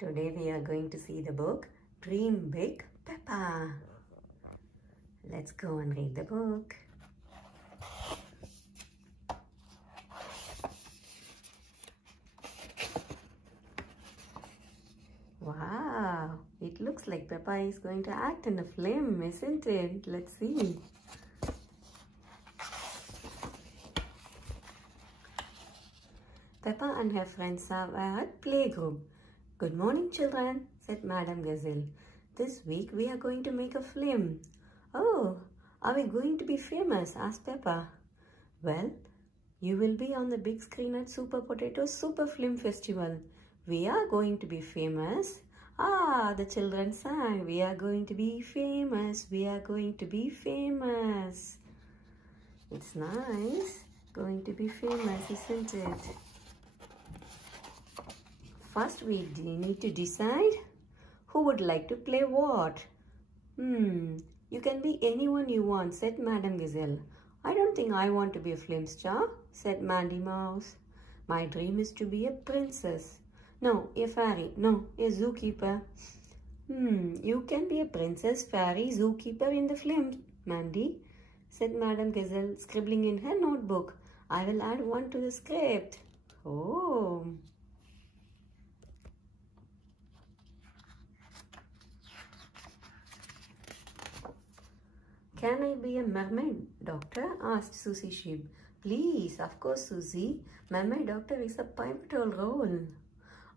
Today we are going to see the book Dream Big, Peppa. Let's go and read the book. Wow, it looks like Peppa is going to act in a film, isn't it? Let's see. Peppa and her friends are at playgroup. Good morning, children, said Madam Gazelle. This week we are going to make a film. Oh, are we going to be famous? Asked Peppa. Well, you will be on the big screen at Super Potato's Super Film Festival. We are going to be famous. Ah, the children sang. We are going to be famous. We are going to be famous. It's nice. Going to be famous, isn't it? First, we need to decide who would like to play what. You can be anyone you want, said Madam Gazelle. I don't think I want to be a film star, said Mandy Mouse. My dream is to be a princess. No, a fairy. No, a zookeeper. You can be a princess, fairy, zookeeper in the film, Mandy, said Madam Gazelle, scribbling in her notebook. I will add one to the script. Oh. Can I be a mermaid doctor? Asked Susie Sheep. Please, of course, Susie. Mermaid doctor is a pivotal role.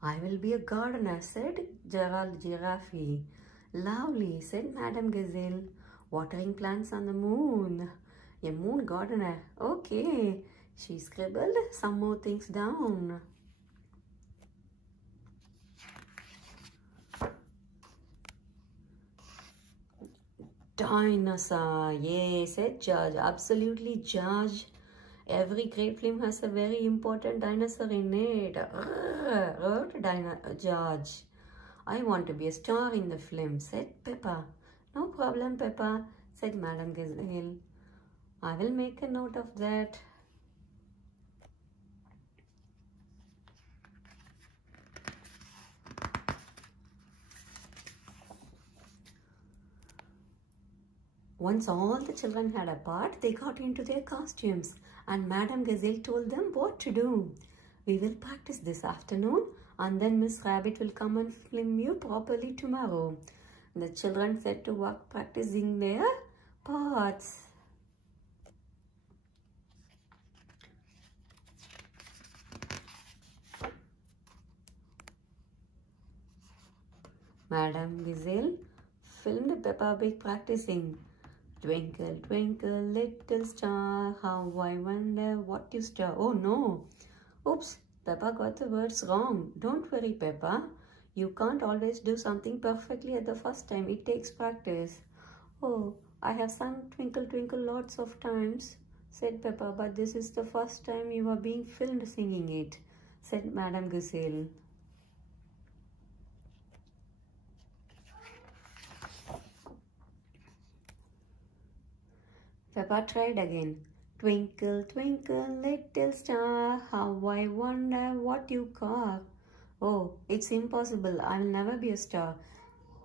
I will be a gardener, said Gerald Giraffe. Lovely, said Madam Gazelle. Watering plants on the moon. A moon gardener. Okay. She scribbled some more things down. Dinosaur, yes, said George. Absolutely, George. Every great film has a very important dinosaur in it. George. I want to be a star in the film, said Peppa. No problem, Peppa, said Madam Gazelle. I will make a note of that. Once all the children had a part, they got into their costumes and Madam Gazelle told them what to do. We will practice this afternoon and then Miss Rabbit will come and film you properly tomorrow. The children set to work practicing their parts. Madam Gazelle filmed Peppa Pig practicing. Twinkle, twinkle, little star, how I wonder what you star. Oh no! Oops, Peppa got the words wrong. Don't worry, Peppa. You can't always do something perfectly at the first time. It takes practice. Oh, I have sung Twinkle, Twinkle lots of times, said Peppa, but this is the first time you are being filmed singing it, said Madam Gazelle. Peppa tried again. Twinkle, twinkle, little star, how I wonder what you are. Oh, it's impossible. I'll never be a star.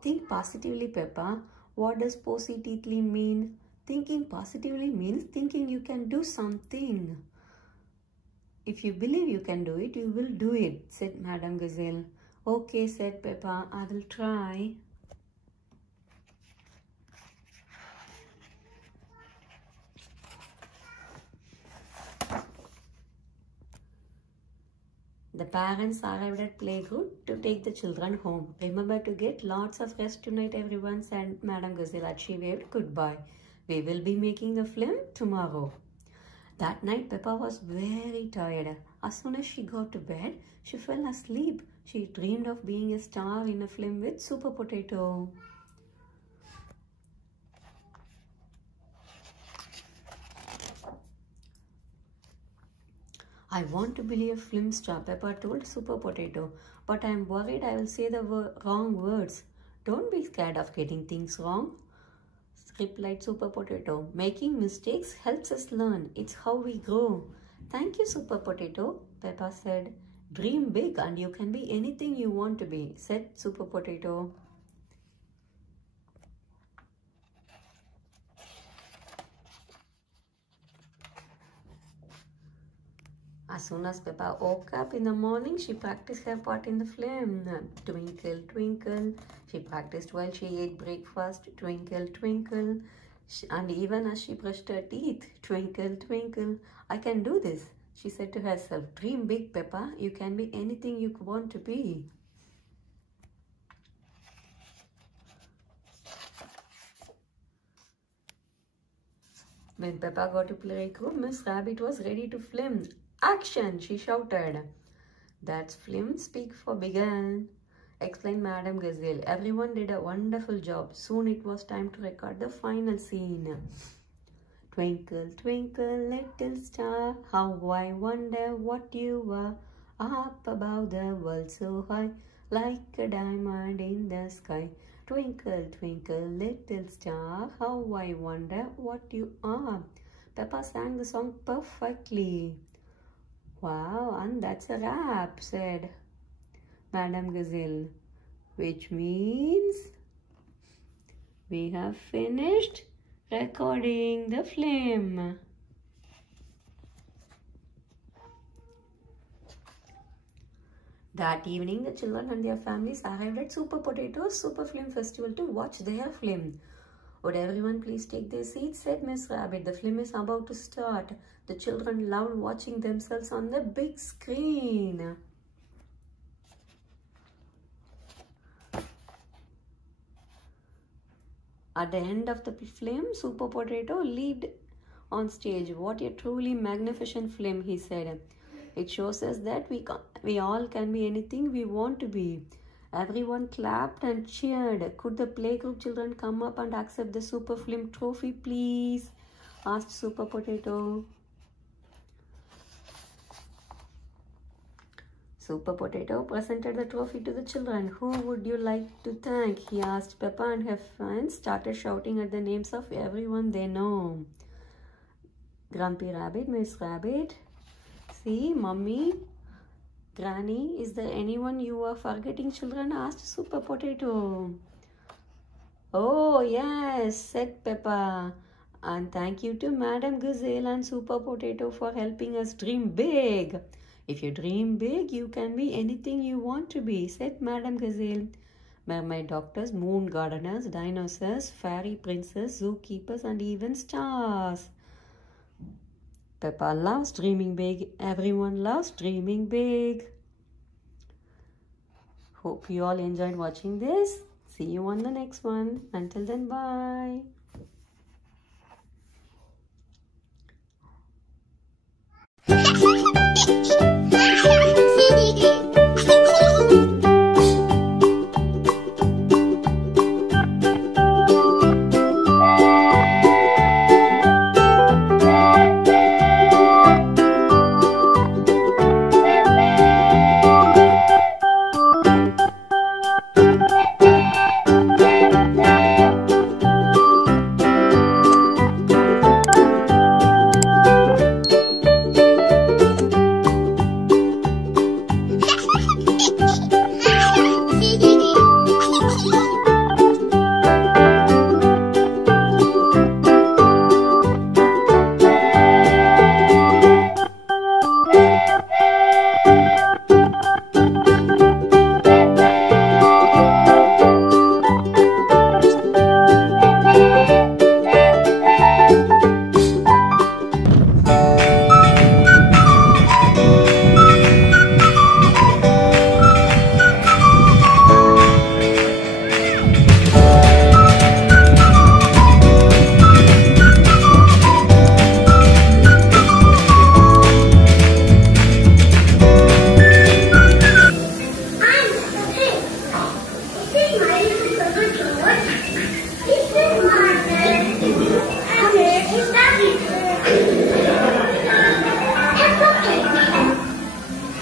Think positively, Peppa. What does positively mean? Thinking positively means thinking you can do something. If you believe you can do it, you will do it, said Madam Gazelle. Okay, said Peppa, I will try. The parents arrived at playgroup to take the children home. Remember to get lots of rest tonight, everyone, said Madam Gazelle as she waved goodbye. We will be making the film tomorrow. That night, Peppa was very tired. As soon as she got to bed, she fell asleep. She dreamed of being a star in a film with Super Potato. I want to be a film star, Peppa told Super Potato, but I am worried I will say the wrong words. Don't be scared of getting things wrong, replied Super Potato. Making mistakes helps us learn. It's how we grow. Thank you, Super Potato, Peppa said. Dream big and you can be anything you want to be, said Super Potato. As soon as Peppa woke up in the morning, she practiced her part in the film. Twinkle, twinkle. She practiced while she ate breakfast. Twinkle, twinkle. And even as she brushed her teeth, twinkle, twinkle. I can do this, she said to herself. Dream big, Peppa. You can be anything you want to be. When Peppa got to playroom, Miss Rabbit was ready to film. Action, she shouted. That's film speak for began, explained Madame Gazelle. Everyone did a wonderful job. Soon it was time to record the final scene. Twinkle, twinkle, little star, how I wonder what you are. Up above the world so high, like a diamond in the sky. Twinkle, twinkle, little star, how I wonder what you are. Peppa sang the song perfectly. Wow, and that's a wrap, said Madame Gazelle, which means we have finished recording the film. That evening, the children and their families arrived at Super Potato's Super Film Festival to watch their film. Would everyone please take their seats, said Miss Rabbit. The film is about to start. The children loved watching themselves on the big screen. At the end of the film, Super Potato leaped on stage. What a truly magnificent film, he said. It shows us that we all can be anything we want to be. Everyone clapped and cheered. Could the playgroup children come up and accept the Super Film trophy, please? Asked Super Potato. Super Potato presented the trophy to the children. Who would you like to thank? He asked. Peppa and her friends started shouting at the names of everyone they know. Grumpy Rabbit, Miss Rabbit. See, Mummy, Granny, is there anyone you are forgetting, children? Asked Super Potato. Oh, yes, said Peppa. And thank you to Madame Gazelle and Super Potato for helping us dream big. If you dream big, you can be anything you want to be, said Madame Gazelle. Mermaid doctors, moon gardeners, dinosaurs, fairy princes, zookeepers, and even stars. Peppa loves dreaming big. Everyone loves dreaming big. Hope you all enjoyed watching this. See you on the next one. Until then, bye.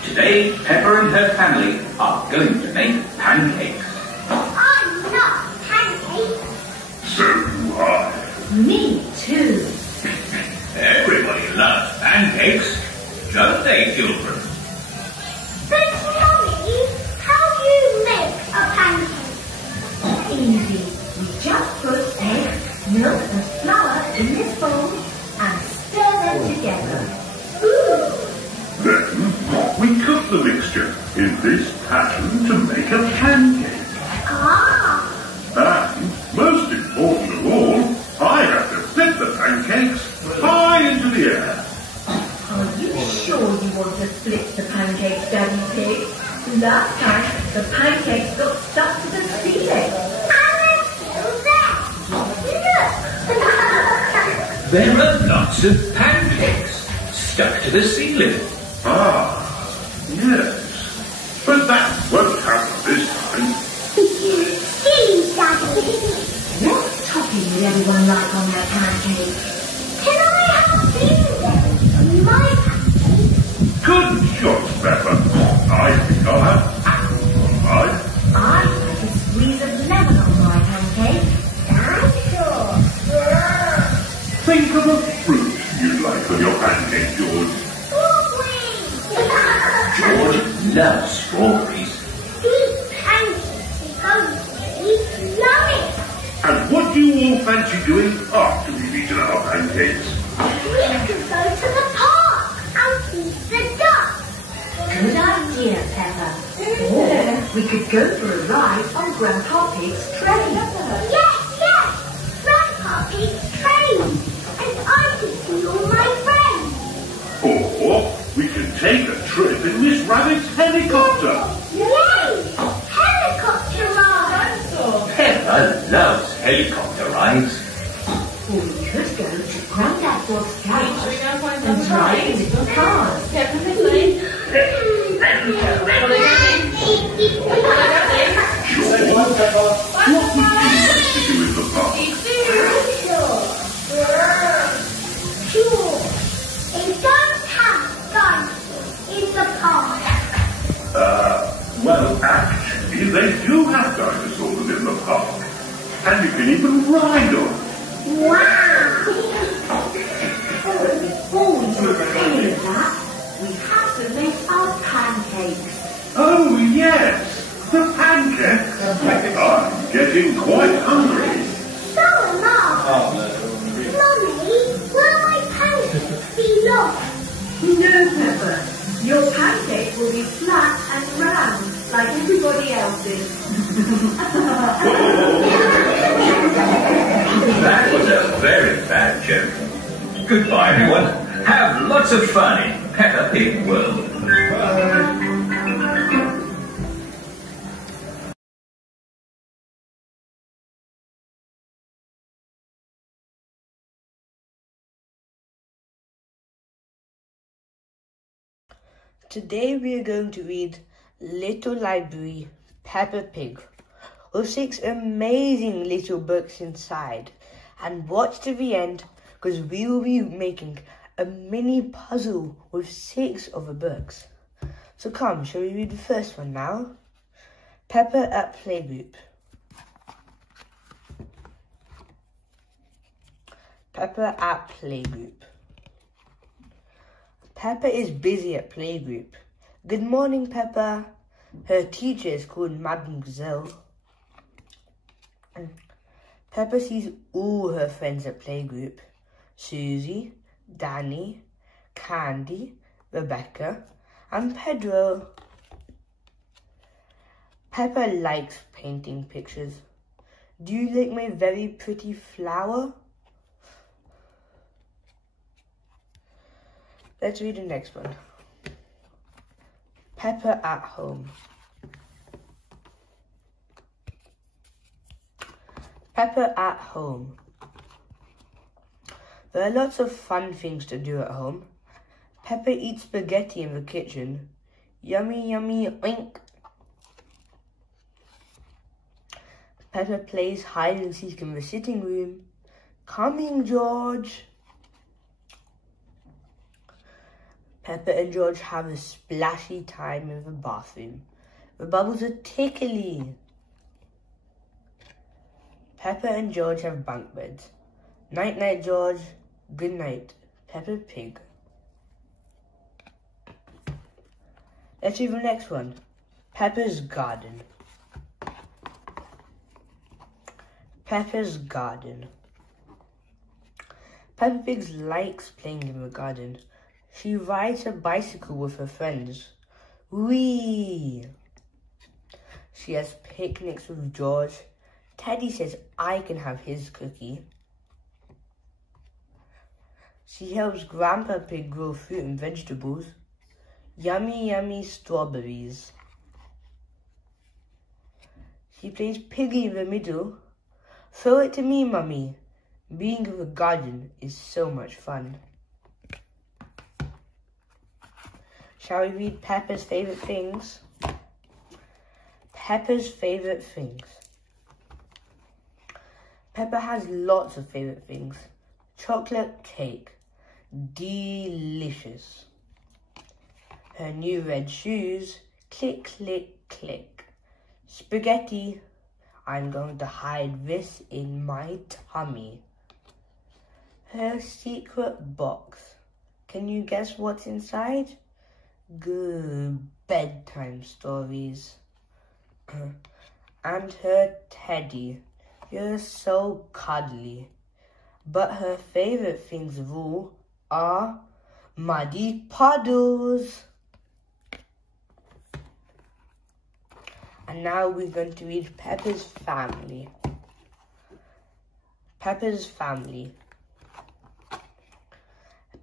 Today, Peppa and her family are going to make pancakes. I love pancakes. So do I. Me too. Everybody loves pancakes, don't they, children? They make a pancake. Ah! And, most important of all, I have to flip the pancakes high into the air. Are you sure you want to flip the pancakes, Daddy Pig? Last time, the pancakes got stuck to the ceiling. And they're still there. Look! There are lots of pancakes stuck to the ceiling. Ah, yes. But that won't happen this time. See, Daddy. What topping would everyone like on their pancakes? Can I have blueberries on my pancake? Good shot, Peppa. I think I'll have apples on mine. I'd like a squeeze of lemon on my pancake. Think of a fruit you'd like on your pancake, George. George loves strawberries. These pancakes are really yummy. And what do you all fancy doing after we've eaten our pancakes? We could go to the park and feed the ducks. Good idea, Peppa. Or we could go for a ride on Grandpa Pig's train. Yes, Grandpa Pig's train. And I could see all my friends. Or we can take a trip in Miss Rabbit's helicopter. Yay! Helicopter ride. Peppa loves helicopter rides. Or we could go to Grandad Dog's garage and drive in little cars. Sure. What would you like to do in the park? Sure. They don't have dinosaurs in the park. Well, actually, they do have dinosaurs in the park. And you can even ride them. Wow. Before we do any of that, we have to make our pancakes. Oh, yes, the pancakes. I'm getting quite hungry. So am I. Mummy, will my pancakes be long? No, Peppa. Your pancakes will be flat and round, like everybody else's. That was a very bad joke. Goodbye, everyone. Have lots of fun in Peppa Pig World. Today we are going to read Little Library, Peppa Pig, with 6 amazing little books inside. And watch to the end, because we will be making a mini puzzle with 6 of the books. So come, shall we read the first one now? Peppa at Playgroup. Peppa at Playgroup. Peppa is busy at Playgroup. Good morning, Peppa. Her teacher is called Madame Gazelle. Peppa sees all her friends at Playgroup. Susie, Danny, Candy, Rebecca, and Pedro. Peppa likes painting pictures. Do you like my very pretty flower? Let's read the next one. Peppa at home. Peppa at home. There are lots of fun things to do at home. Peppa eats spaghetti in the kitchen. Yummy, yummy, oink. Peppa plays hide and seek in the sitting room. Coming, George. Peppa and George have a splashy time in the bathroom. The bubbles are tickly. Peppa and George have bunk beds. Night night, George. Good night, Peppa Pig. Let's do the next one. Peppa's garden. Peppa's garden. Peppa Pig likes playing in the garden. She rides her bicycle with her friends. Whee! She has picnics with George. Teddy says I can have his cookie. She helps Grandpa Pig grow fruit and vegetables. Yummy, yummy strawberries. She plays Piggy in the middle. Throw it to me, Mummy. Being in the garden is so much fun. Shall we read Peppa's favourite things? Peppa's favourite things. Peppa has lots of favourite things. Chocolate cake. Delicious. Her new red shoes. Click, click, click. Spaghetti. I'm going to hide this in my tummy. Her secret box. Can you guess what's inside? Good bedtime stories. And her teddy. You're so cuddly. But her favourite things of all are muddy puddles. And now we're going to read Peppa's family. Peppa's family.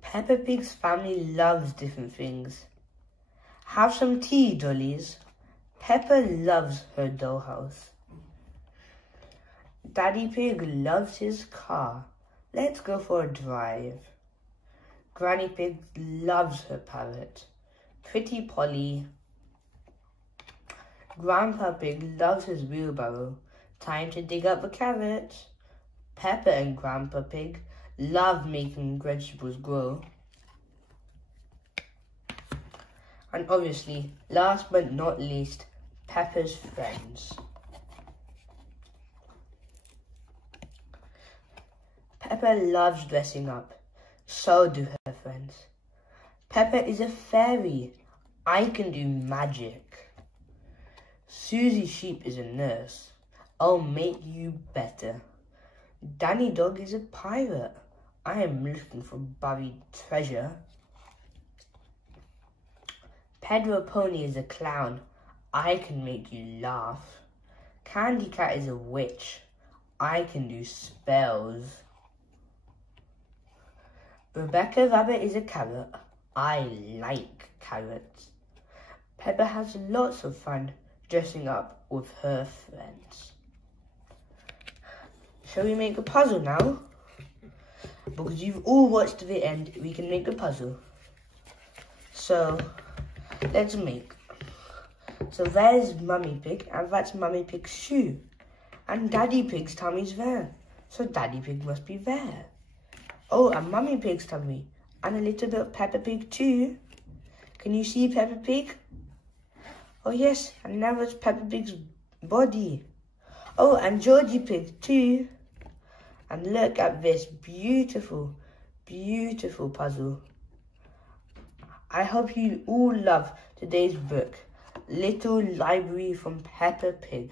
Peppa Pig's family loves different things. Have some tea, dollies. Peppa loves her dollhouse. Daddy Pig loves his car. Let's go for a drive. Granny Pig loves her parrot. Pretty Polly. Grandpa Pig loves his wheelbarrow. Time to dig up a carrot. Peppa and Grandpa Pig love making vegetables grow. And obviously, last but not least, Peppa's friends. Peppa loves dressing up. So do her friends. Peppa is a fairy. I can do magic. Susie Sheep is a nurse. I'll make you better. Danny Dog is a pirate. I am looking for buried treasure. Pedro Pony is a clown. I can make you laugh. Candy Cat is a witch. I can do spells. Rebecca Rabbit is a carrot. I like carrots. Peppa has lots of fun dressing up with her friends. Shall we make a puzzle now? Because you've all watched to the end, we can make a puzzle. So, let's make. So there's Mummy Pig, and that's Mummy Pig's shoe. And Daddy Pig's tummy's there. So Daddy Pig must be there. Oh, and Mummy Pig's tummy. And a little bit of Peppa Pig too. Can you see Peppa Pig? Oh yes, and now it's Peppa Pig's body. Oh, and Georgie Pig too. And look at this beautiful, beautiful puzzle. I hope you all love today's book, Little Library from Peppa Pig.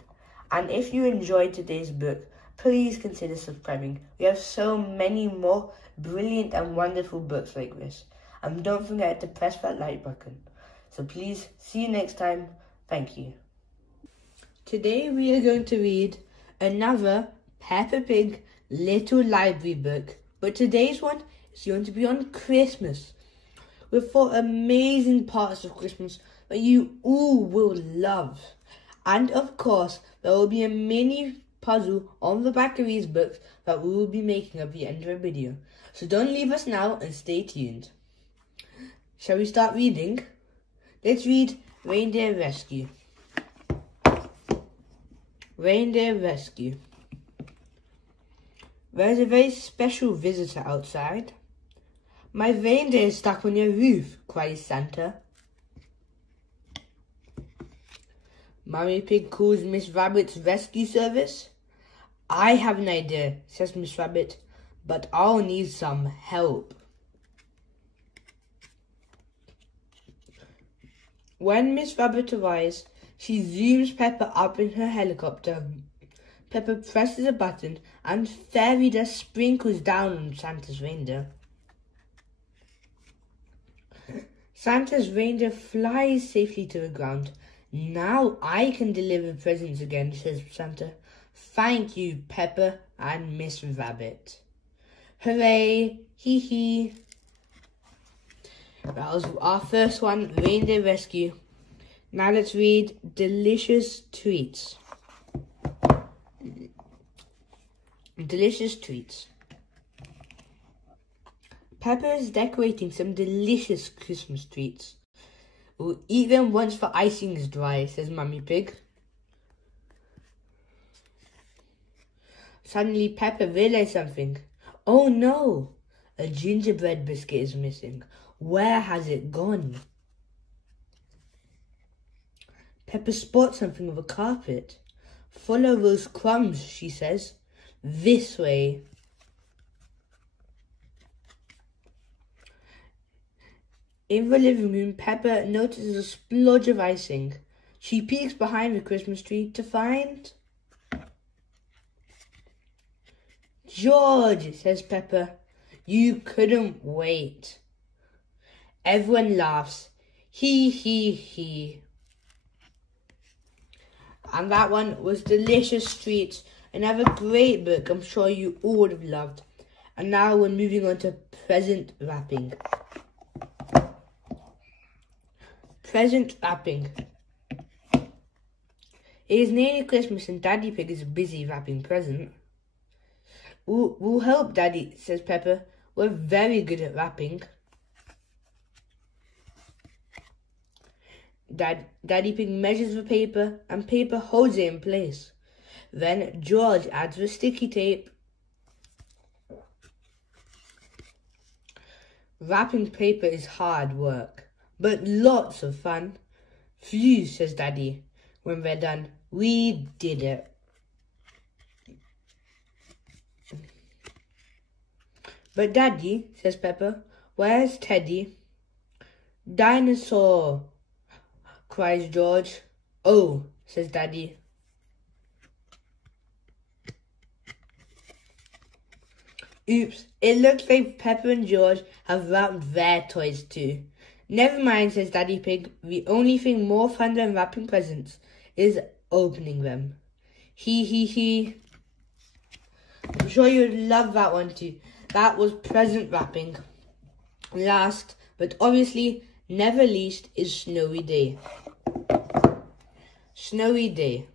And if you enjoyed today's book, please consider subscribing. We have so many more brilliant and wonderful books like this. And don't forget to press that like button. So please, see you next time. Thank you. Today we are going to read another Peppa Pig Little Library book. But today's one is going to be on Christmas, with 4 amazing parts of Christmas that you all will love. And of course, there will be a mini puzzle on the back of these books that we will be making at the end of the video. So don't leave us now and stay tuned. Shall we start reading? Let's read Reindeer Rescue. Reindeer Rescue. There's a very special visitor outside. My reindeer is stuck on your roof, cries Santa. Mummy Pig calls Miss Rabbit's rescue service. I have an idea, says Miss Rabbit, but I'll need some help. When Miss Rabbit arrives, she zooms Peppa up in her helicopter. Peppa presses a button and fairy dust sprinkles down on Santa's reindeer. Santa's reindeer flies safely to the ground. Now I can deliver presents again, says Santa. Thank you, Peppa and Miss Rabbit. Hooray! Hee hee. That was our first one, Reindeer Rescue. Now let's read Delicious Treats. Delicious Treats. Peppa is decorating some delicious Christmas treats. We'll eat them once the icing is dry, says Mummy Pig. Suddenly Peppa realized something. Oh no! A gingerbread biscuit is missing. Where has it gone? Peppa spots something on the carpet. Follow those crumbs, she says. This way. In the living room, Peppa notices a splodge of icing. She peeks behind the Christmas tree to find... George, says Peppa. You couldn't wait. Everyone laughs. Hee hee hee. And that one was Delicious Treats. Another great book I'm sure you all would have loved. And now we're moving on to present wrapping. Present wrapping. It is nearly Christmas and Daddy Pig is busy wrapping presents. We'll help Daddy, says Peppa. We're very good at wrapping. Daddy Pig measures the paper and Peppa holds it in place. Then George adds the sticky tape. Wrapping paper is hard work, but lots of fun. Phew, says Daddy. When we're done, we did it. But Daddy, says Peppa, where's Teddy? Dinosaur, cries George. Oh, says Daddy. Oops, it looks like Peppa and George have wrapped their toys too. Never mind, says Daddy Pig. The only thing more fun than wrapping presents is opening them. Hee hee hee. I'm sure you'd love that one too. That was present wrapping. Last, but obviously never least, is Snowy Day. Snowy Day.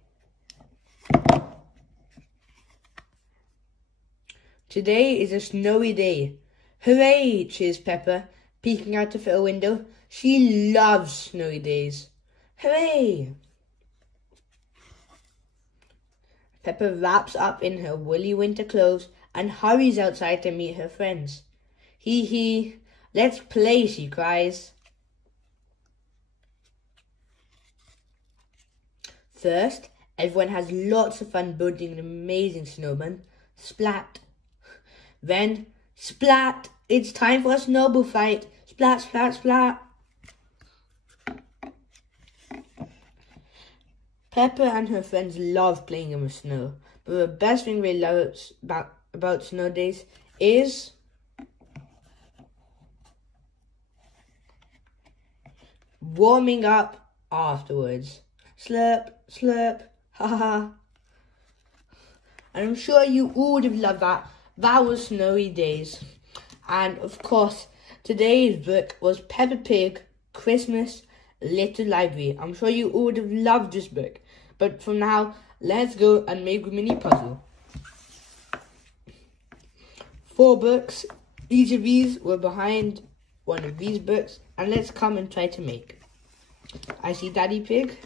Today is a snowy day. Hooray, cheers Peppa, peeking out of her window. She loves snowy days. Hooray! Peppa wraps up in her woolly winter clothes and hurries outside to meet her friends. Hee hee, let's play, she cries. First, everyone has lots of fun building an amazing snowman. Splat. Then, splat! It's time for a snowball fight. Splat, splat, splat. Peppa and her friends love playing in the snow, but the best thing they love about snow days is warming up afterwards. Slurp, slurp, ha ha ha. And I'm sure you all would have loved that. That was Snowy Days. And of course, today's book was Peppa Pig, Christmas Little Library. I'm sure you all would have loved this book. But for now, let's go and make a mini puzzle. 4 books. Each of these were behind one of these books. And let's come and try to make. I see Daddy Pig.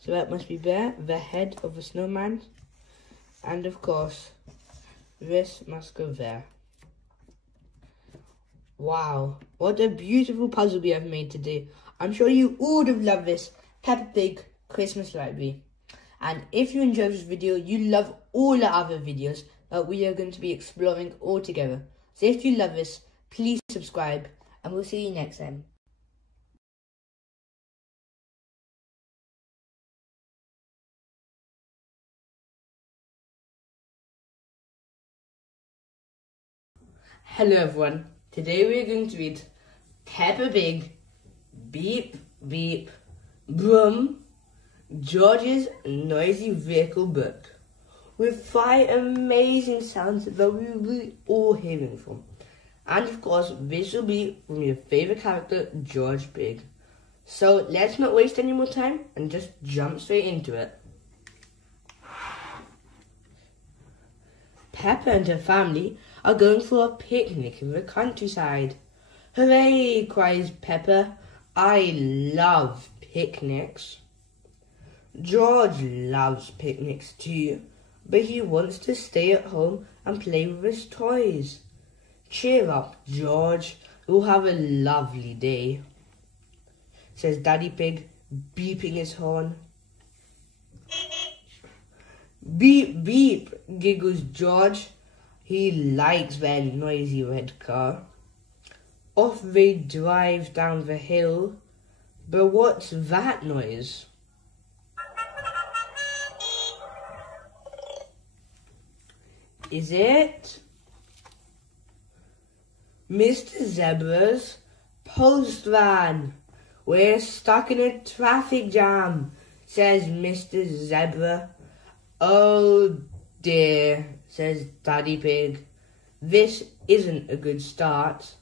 So that must be there. The head of a snowman. And of course, this must go there. Wow, what a beautiful puzzle we have made today. I'm sure you all would have loved this Peppa Pig Christmas Library. And if you enjoyed this video, you love all the other videos that we are going to be exploring all together. So if you love this, please subscribe and we'll see you next time. Hello everyone, today we are going to read Peppa Pig, Beep Beep, Brum, George's noisy vehicle book, with 5 amazing sounds that we will be all hearing from. And of course, this will be from your favourite character, George Pig. So let's not waste any more time and just jump straight into it. Peppa and her family are going for a picnic in the countryside. Hooray, cries Peppa. I love picnics. George loves picnics too, but he wants to stay at home and play with his toys. Cheer up, George. We'll have a lovely day, says Daddy Pig, beeping his horn. Beep, beep, giggles George. He likes their noisy red car. Off they drive down the hill. But what's that noise? Is it Mr. Zebra's post van? We're stuck in a traffic jam, says Mr. Zebra. Oh dear, says Daddy Pig. This isn't a good start.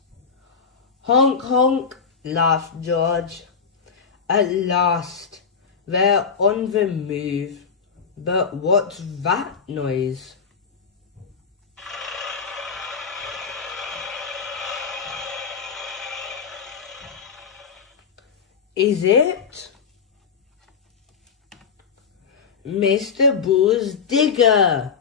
Honk honk, laughed George. At last, they're on the move. But what's that noise? Is it Mr. Bull's digger?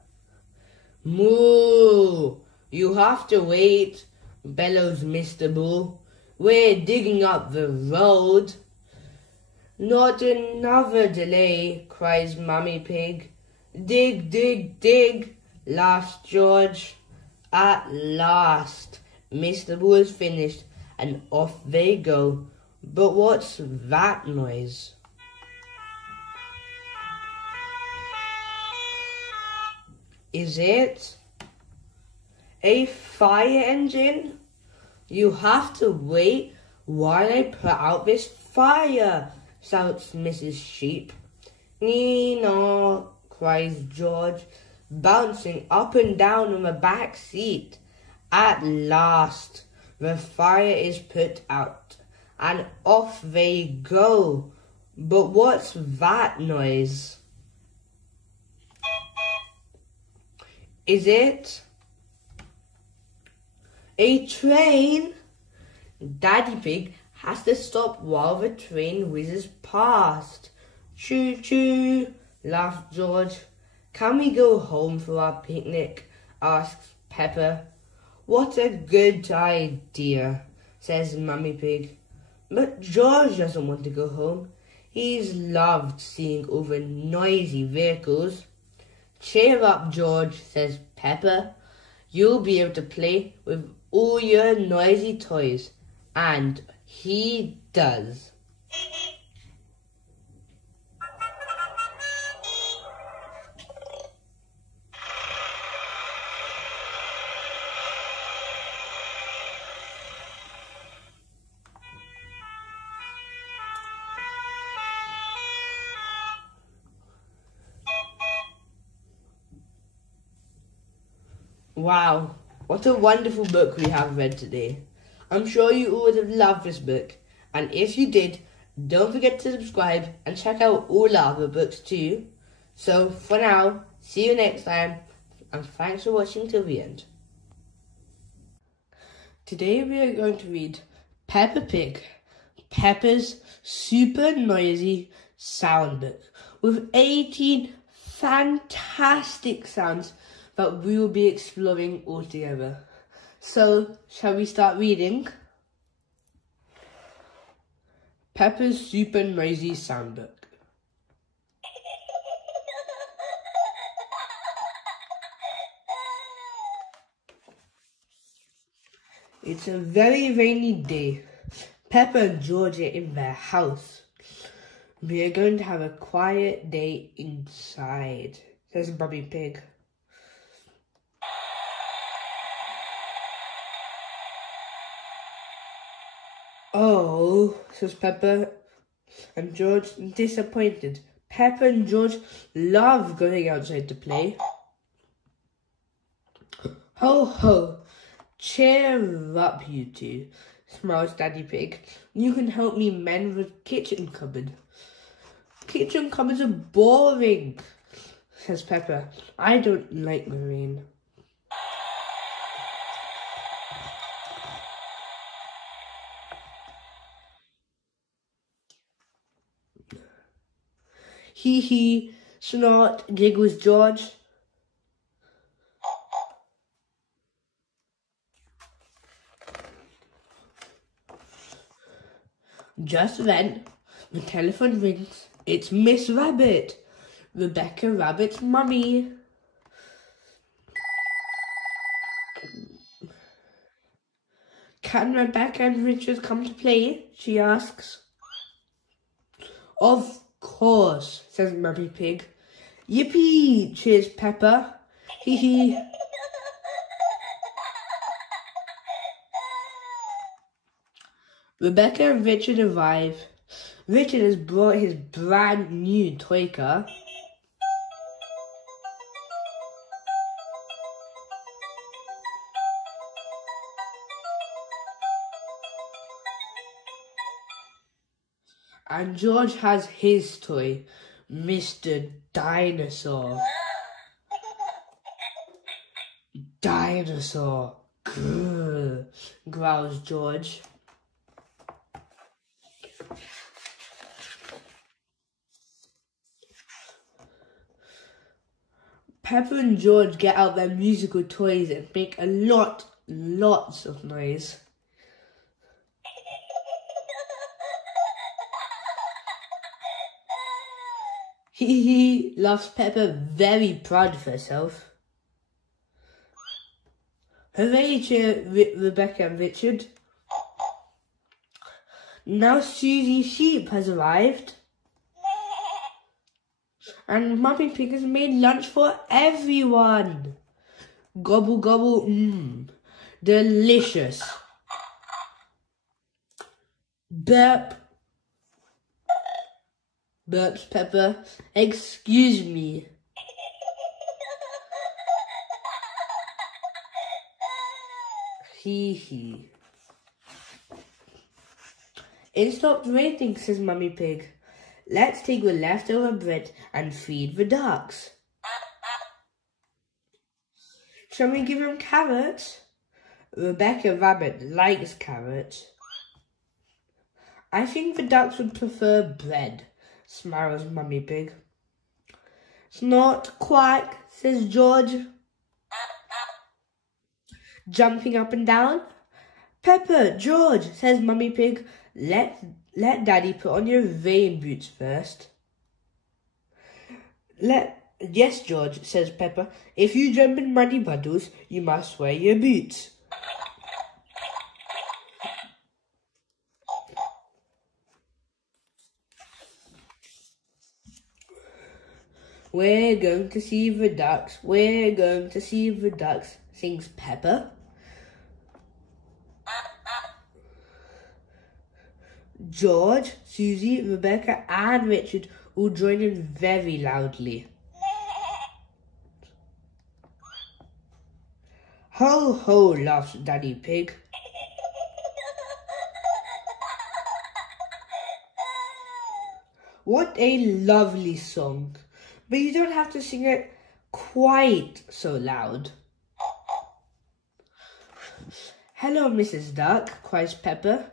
Moo! You have to wait, bellows Mr. Bull. We're digging up the road. Not another delay, cries Mummy Pig. Dig, dig, dig, laughs George. At last, Mr. Bull is finished, and off they go. But what's that noise? Is it a fire engine? You have to wait while I put out this fire, shouts Mrs. Sheep. Nee-naw, cries George, bouncing up and down on the back seat. At last, the fire is put out, and off they go. But what's that noise? Is it a train? Daddy Pig has to stop while the train whizzes past. Choo choo, laughed George. Can we go home for our picnic? Asks Peppa. What a good idea, says Mummy Pig. But George doesn't want to go home. He's loved seeing all the noisy vehicles. Cheer up, George, says Peppa. You'll be able to play with all your noisy toys. And he does. Wow, what a wonderful book we have read today. I'm sure you all would have loved this book, and if you did, don't forget to subscribe and check out all our other books too. So for now, see you next time, and thanks for watching till the end. Today we are going to read Peppa Pig, Peppa's super noisy sound book, with 18 fantastic sounds that we will be exploring all together. So, shall we start reading? Peppa's Super Noisy Soundbook. It's a very rainy day. Peppa and George are in their house. We are going to have a quiet day inside, says Bobby Pig. Oh, says Peppa, and George disappointed. Peppa and George love going outside to play. Ho ho! Cheer up, you two, smiles Daddy Pig. You can help me mend the kitchen cupboard. Kitchen cupboards are boring, says Peppa. I don't like the rain. Hee hee, snort, giggles George. Just then, the telephone rings. It's Miss Rabbit, Rebecca Rabbit's mummy. Can Rebecca and Richard come to play? She asks. Of course, says Mummy Pig. Yippee, cheers Peppa. Hee hee. Rebecca and Richard arrive. Richard has brought his brand new toy car. And George has his toy, Mr. Dinosaur. Dinosaur. Grrr, growls George. Peppa and George get out their musical toys and make lots of noise. Hee hee, laughs Peppa, very proud of herself. Hooray, cheer Rebecca and Richard. Now Susie Sheep has arrived. And Mummy Pig has made lunch for everyone. Gobble gobble, delicious. Burp. Burps Peppa. Excuse me. Hee hee. It stopped raining, says Mummy Pig. Let's take the leftover bread and feed the ducks. Shall we give them carrots? Rebecca Rabbit likes carrots. I think the ducks would prefer bread, smiles Mummy Pig. Snort, quack, says George, jumping up and down. Peppa, George, says Mummy Pig, let Daddy put on your rain boots first. Yes, George, says Peppa. If you jump in muddy puddles, you must wear your boots. We're going to see the ducks. We're going to see the ducks, sings Peppa. George, Susie, Rebecca and Richard all join in very loudly. Ho ho, laughs Daddy Pig. What a lovely song. But you don't have to sing it quite so loud. Hello, Mrs. Duck, cries Peppa,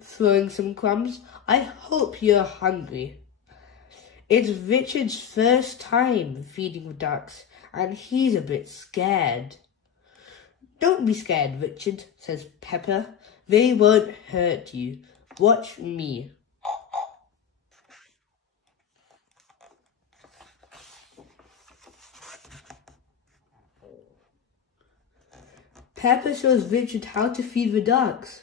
throwing some crumbs. I hope you're hungry. It's Richard's first time feeding the ducks, and he's a bit scared. Don't be scared, Richard, says Peppa. They won't hurt you. Watch me. Peppa shows Richard how to feed the ducks.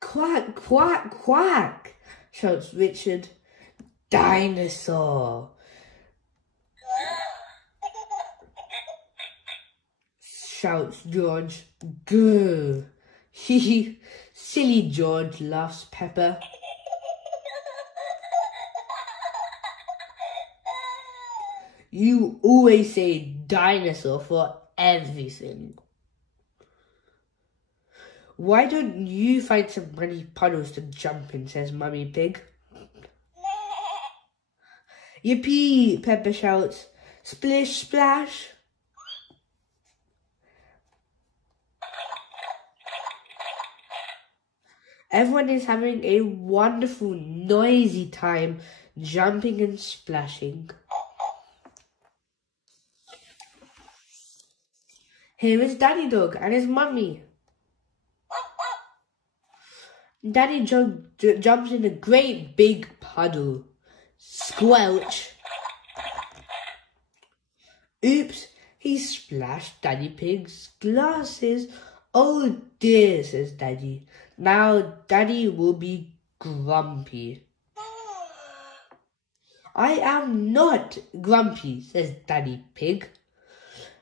Quack, quack, quack, shouts Richard. Dinosaur, shouts George. Grr, Hee silly George, laughs Peppa. You always say dinosaur for everything. Why don't you find some muddy puddles to jump in, says Mummy Pig. Yippee, Peppa shouts. Splish splash. Everyone is having a wonderful, noisy time jumping and splashing. Here is Daddy Dog and his mummy. Daddy jumps in a great big puddle. Squelch. Oops, he splashed Daddy Pig's glasses. Oh dear, says Daddy. Now Daddy will be grumpy. I am not grumpy, says Daddy Pig.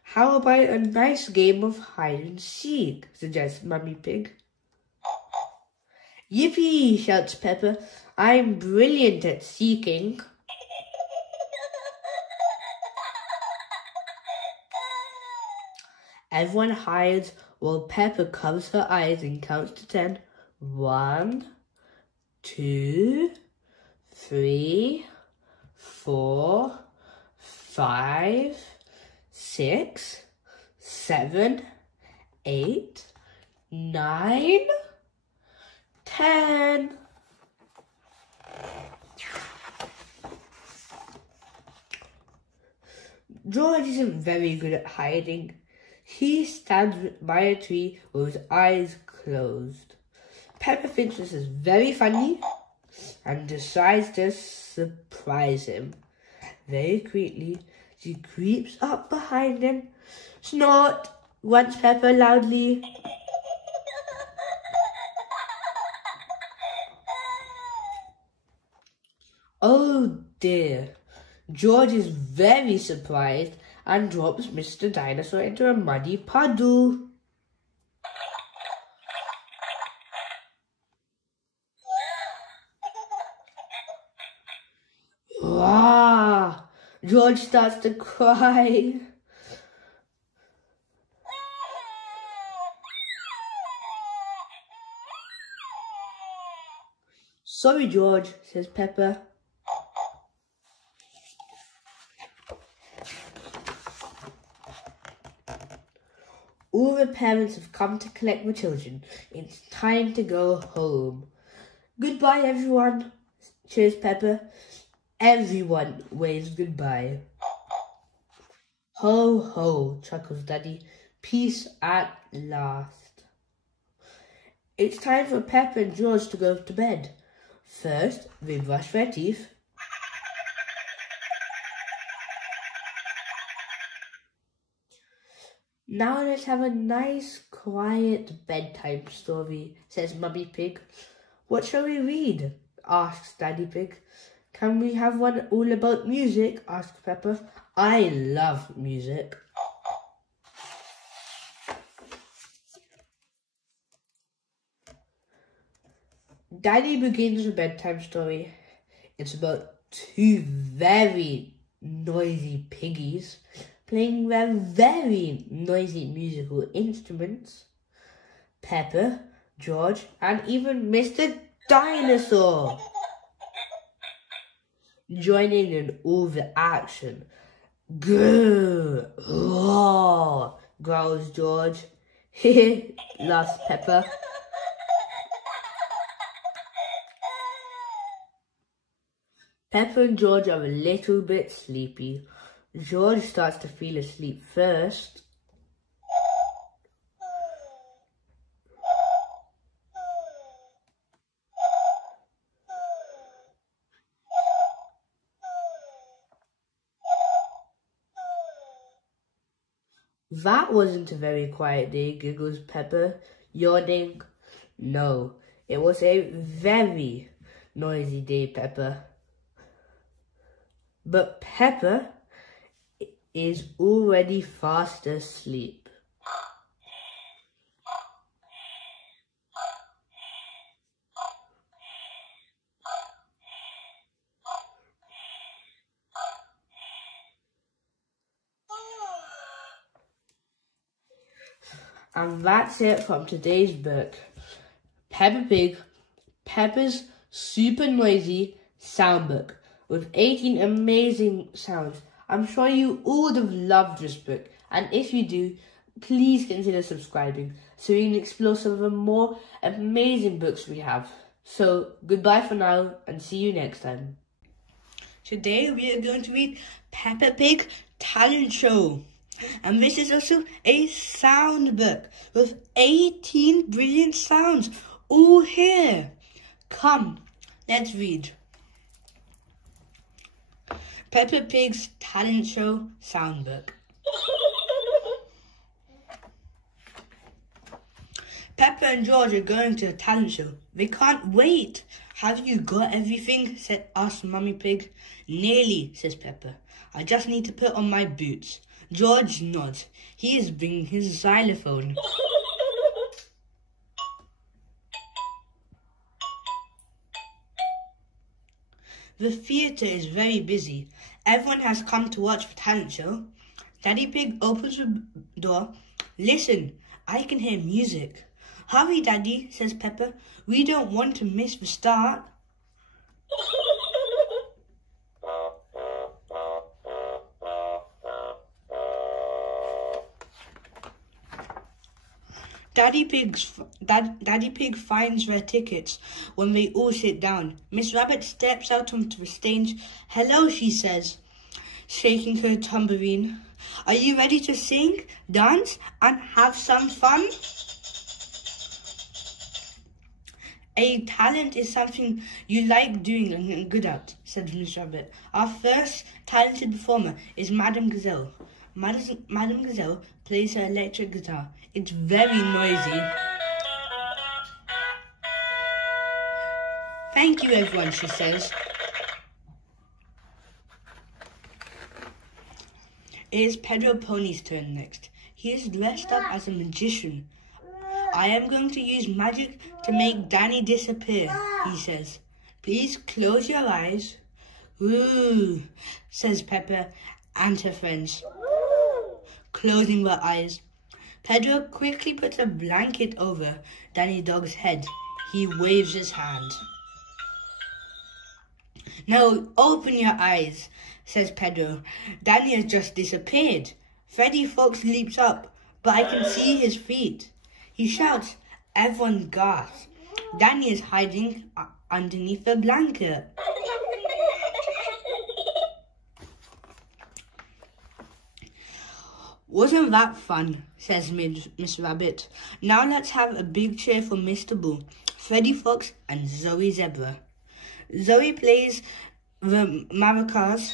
How about a nice game of hide and seek, suggests Mummy Pig. Yippee, shouts Peppa. I'm brilliant at seeking. Everyone hides while Peppa covers her eyes and counts to 10. 1, 2, 3, 4, 5, 6, 7, 8, 9, 10. George isn't very good at hiding. He stands by a tree with his eyes closed. Peppa thinks this is very funny and decides to surprise him. Very quickly, she creeps up behind him. Snort, grunts Peppa loudly. Oh dear. George is very surprised and drops Mr. Dinosaur into a muddy puddle. Wow! George starts to cry. Sorry, George, says Peppa. All the parents have come to collect the children. It's time to go home. Goodbye, everyone, cheers Peppa. Everyone waves goodbye. Ho, ho, chuckles Daddy. Peace at last. It's time for Peppa and George to go to bed. First, they brush their teeth. Now let's have a nice, quiet bedtime story, says Mummy Pig. What shall we read? Asks Daddy Pig. Can we have one all about music? Asks Peppa. I love music. Daddy begins a bedtime story. It's about two very noisy piggies playing their very noisy musical instruments. Peppa, George, and even Mr. Dinosaur joining in all the action. Grrr, roar, growls George. Heh, laughs Peppa. Peppa and George are a little bit sleepy. George starts to feel asleep first. That wasn't a very quiet day, giggles Peppa, yawning. No, it was a very noisy day, Peppa. But Peppa is already fast asleep. And that's it from today's book. Peppa Pig, Peppa's super noisy sound book with 18 amazing sounds. I'm sure you all would have loved this book, and if you do, please consider subscribing so we can explore some of the more amazing books we have. So goodbye for now and see you next time. Today we are going to read Peppa Pig Talent Show. And this is also a sound book with 18 brilliant sounds all here. Come, let's read. Peppa Pig's Talent Show sound book. Peppa and George are going to the talent show. They can't wait. Have you got everything? asked Mummy Pig. Nearly, says Peppa. I just need to put on my boots. George nods. He is bringing his xylophone. The theatre is very busy. Everyone has come to watch the talent show. Daddy Pig opens the door. Listen, I can hear music. Hurry, Daddy, says Peppa. We don't want to miss the start. Daddy Pig finds their tickets when they all sit down. Miss Rabbit steps out onto the stage. Hello, she says, shaking her tambourine. Are you ready to sing, dance, and have some fun? A talent is something you like doing and good at, said Miss Rabbit. Our first talented performer is Madame Gazelle. Madame Gazelle plays her electric guitar. It's very noisy. Thank you, everyone, she says. It is Pedro Pony's turn next. He is dressed up as a magician. I am going to use magic to make Danny disappear, he says. Please close your eyes. Ooh, says Peppa and her friends, closing their eyes. Pedro quickly puts a blanket over Danny Dog's head. He waves his hand. Now open your eyes, says Pedro. Danny has just disappeared. Freddy Fox leaps up, but I can see his feet. He shouts. Everyone gasps. Danny is hiding underneath the blanket. Wasn't that fun, says Miss Rabbit. Now let's have a big cheer for Mr. Bull, Freddy Fox and Zoe Zebra. Zoe plays the maracas.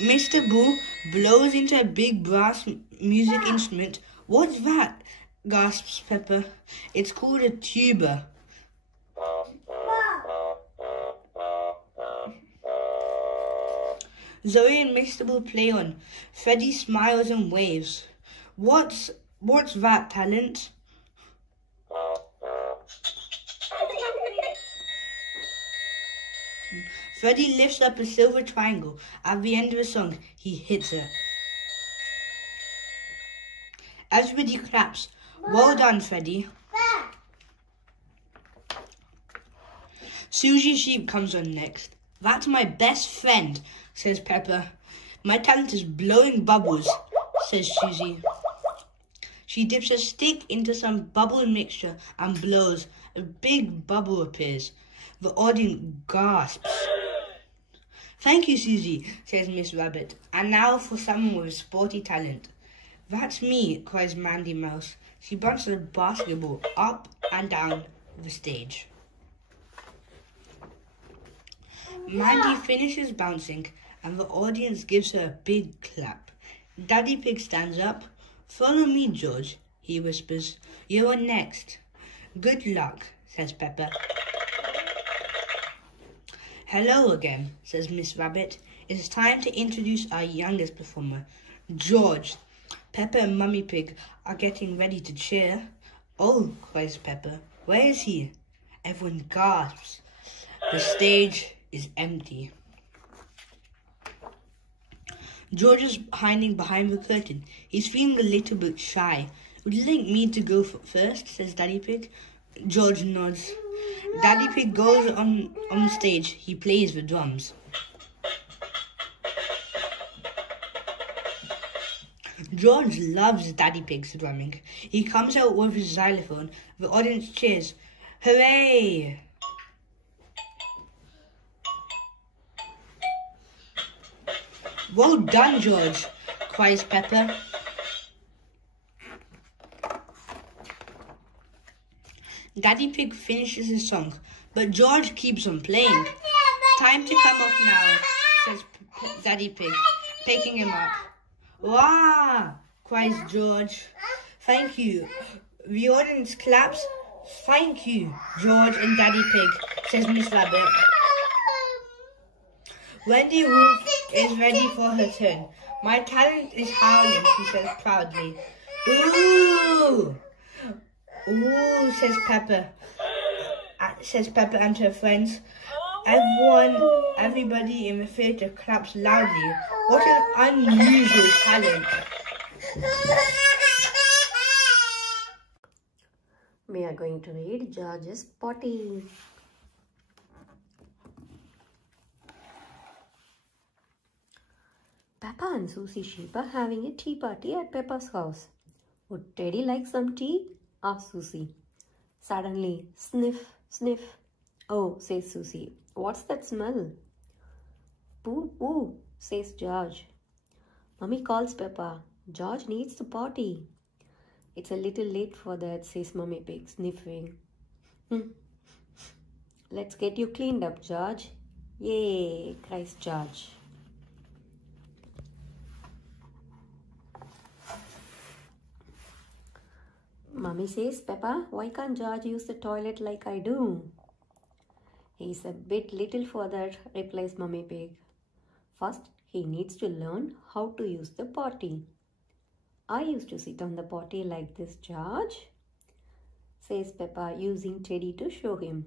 Mr. Bull blows into a big brass music instrument. What's that? Gasps Peppa. It's called a tuba. Zoe and Mr. Bull play on. Freddy smiles and waves. What's that, talent? Freddy lifts up a silver triangle. At the end of the song, he hits it. Everybody claps. Well done, Freddy. Susie Sheep comes on next. That's my best friend, says Peppa. My talent is blowing bubbles, says Susie. She dips a stick into some bubble mixture and blows. A big bubble appears. The audience gasps. Thank you, Susie, says Miss Rabbit. And now for someone with a sporty talent. That's me, cries Mandy Mouse. She bounces a basketball up and down the stage. Mandy finishes bouncing and the audience gives her a big clap. Daddy Pig stands up. Follow me, George, he whispers. You're next. Good luck, says Peppa. Hello again, says Miss Rabbit. It's time to introduce our youngest performer, George. Peppa and Mummy Pig are getting ready to cheer. Oh, cries Peppa. Where is he? Everyone gasps. The stage is empty. George is hiding behind the curtain. He's feeling a little bit shy. Would you like me to go first? Says Daddy Pig. George nods. Daddy Pig goes on stage. He plays the drums. George loves Daddy Pig's drumming. He comes out with his xylophone. The audience cheers. Hooray! Well done, George, cries Peppa. Daddy Pig finishes his song, but George keeps on playing. Time to come off now, says Daddy Pig, picking him up. Wah! Cries George. Thank you. The audience claps. Thank you, George and Daddy Pig, says Miss Rabbit. Wendy Wolf is ready for her turn. My talent is howling, she says proudly. Ooh! Ooh, says Peppa. And her friends. Everybody in the theatre claps loudly. What an unusual talent. We are going to read George's Potty. Peppa and Susie Sheep are having a tea party at Peppa's house. Would Teddy like some tea? Asked Susie. Suddenly, sniff, sniff. Oh, says Susie. What's that smell? Poo, poo, says George. Mummy calls Peppa. George needs to potty. It's a little late for that, says Mummy Pig, sniffing. Let's get you cleaned up, George. Yay, cries George. Mummy says, Peppa, why can't George use the toilet like I do? He's a bit little for that, replies Mummy Pig. First, he needs to learn how to use the potty. I used to sit on the potty like this, George, says Peppa, using Teddy to show him.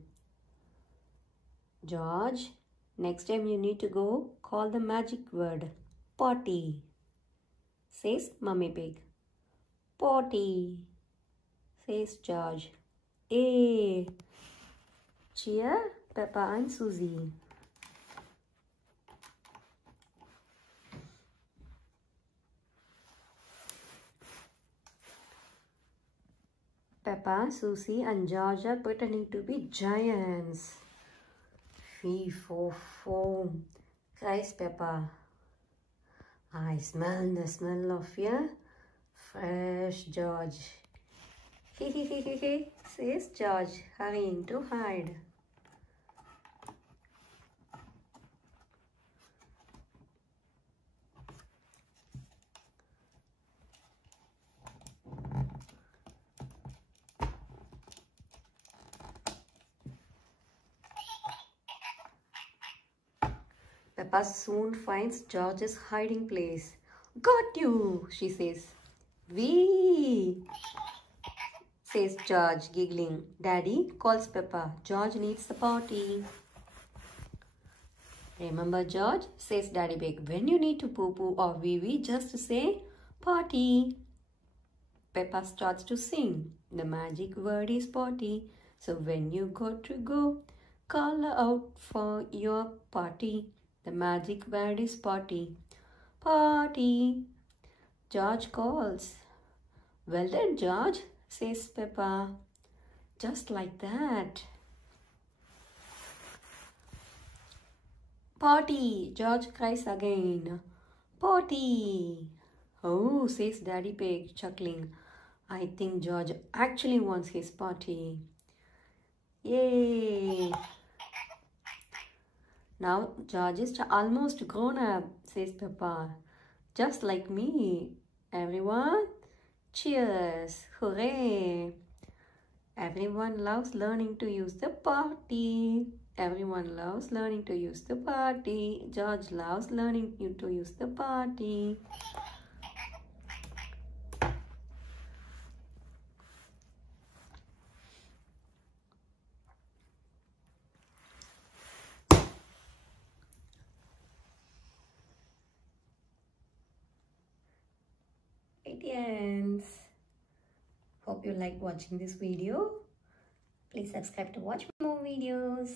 George, next time you need to go, call the magic word, potty, says Mummy Pig. Potty, says George. Hey! Cheer, Peppa and Susie. Peppa, Susie and George are pretending to be giants. Fee, fo, foam, cries Peppa. I smell the smell of your fresh George. He, says George, hurrying to hide. Peppa soon finds George's hiding place. Got you, she says. Wee, says George, giggling. Daddy, calls Peppa. George needs the potty. Remember, George, says Daddy Pig, when you need to poo-poo or wee-wee, just say potty. Peppa starts to sing. The magic word is potty. So when you got to go, call out for your potty. The magic word is potty. Potty. George calls. Well done, George, says Peppa. Just like that. Potty, George cries again. Potty. Oh, says Daddy Pig, chuckling. I think George actually wants his potty. Yay! Now George is almost grown up, says Peppa. Just like me. Everyone, cheers! Hooray! Everyone loves learning to use the potty. Everyone loves learning to use the potty. George loves learning to use the potty. It ends. Hope you liked watching this video. Please subscribe to watch more videos.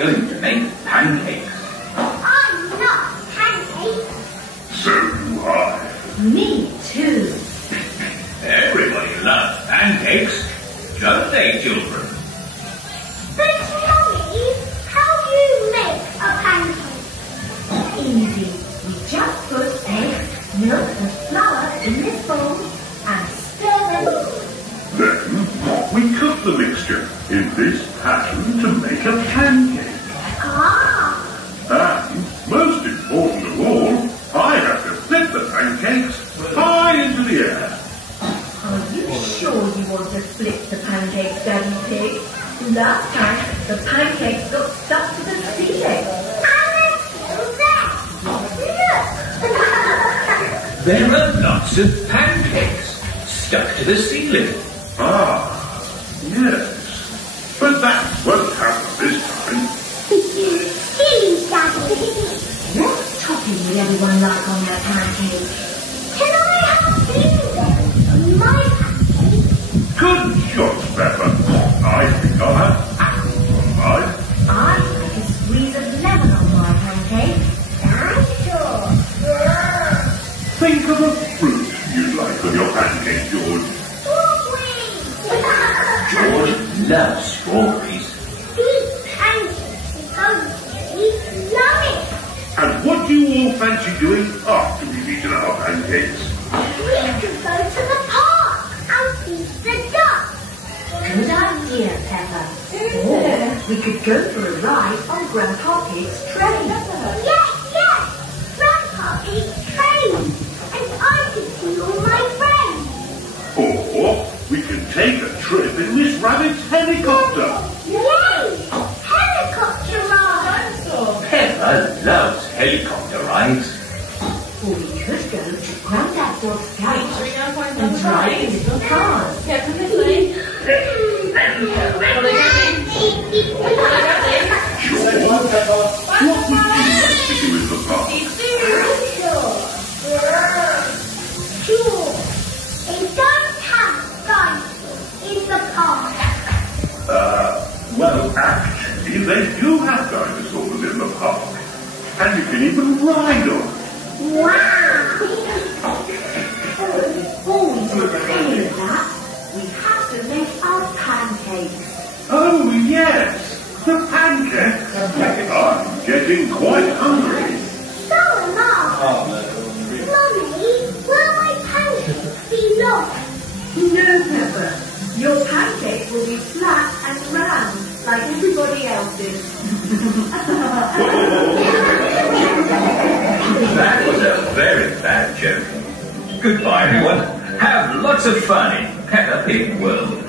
going to make pancakes. I love pancakes. So do I. Me too. Everybody loves pancakes, don't they, children? But Mummy, how do you make a pancake? Easy. We just put eggs, milk and flour in this bowl and stir them. Then we cook the mixture in this pan to make a pancake. Ah, And, most important of all, I have to flip the pancakes high into the air. Are you sure you want to flip the pancakes, Daddy Pig? Last time, the pancakes got stuck to the ceiling. and they're still there. Look. There are lots of pancakes stuck to the ceiling. Ah, yes. But that won't happen this time. Silly Daddy. What topping would everyone like on their pancakes? Can I have blueberries on my pancake? Good shot, Peppa. I think I'll have apples on mine. I like a squeeze of lemon on my pancake. Dinosaur. Think of a fruit you'd like on your pancake, George. Strawberries. George loves strawberries. These pancakes are really yummy. And what do you all fancy doing after we've eaten our pancakes? We could go to the park and feed the ducks. Good idea, Peppa. Or we could go for a ride on Grandpa Pig's train. Yes. Grandpa Pig's train. And I could see all my friends. Or we can take a trip in Miss Rabbit's helicopter. Yay! Helicopter ride. Peppa loves helicopter rides. Or we could go to Grandad Dog's house and drive in little cars. George, what would you like to do in the park? Sure. They don't have guns in the park. Well, actually, they do have dinosaurs in the park. And you can even ride on them. Wow. Before we do any of that, we have to make our pancakes. Oh, yes, the pancakes. I'm getting quite hungry. So am I. Mummy, will my pancakes be long? No, Peppa. Your pancakes will be flat and round, like everybody else's. That was a very bad joke. Goodbye, everyone. Have lots of fun in Peppa Pig World.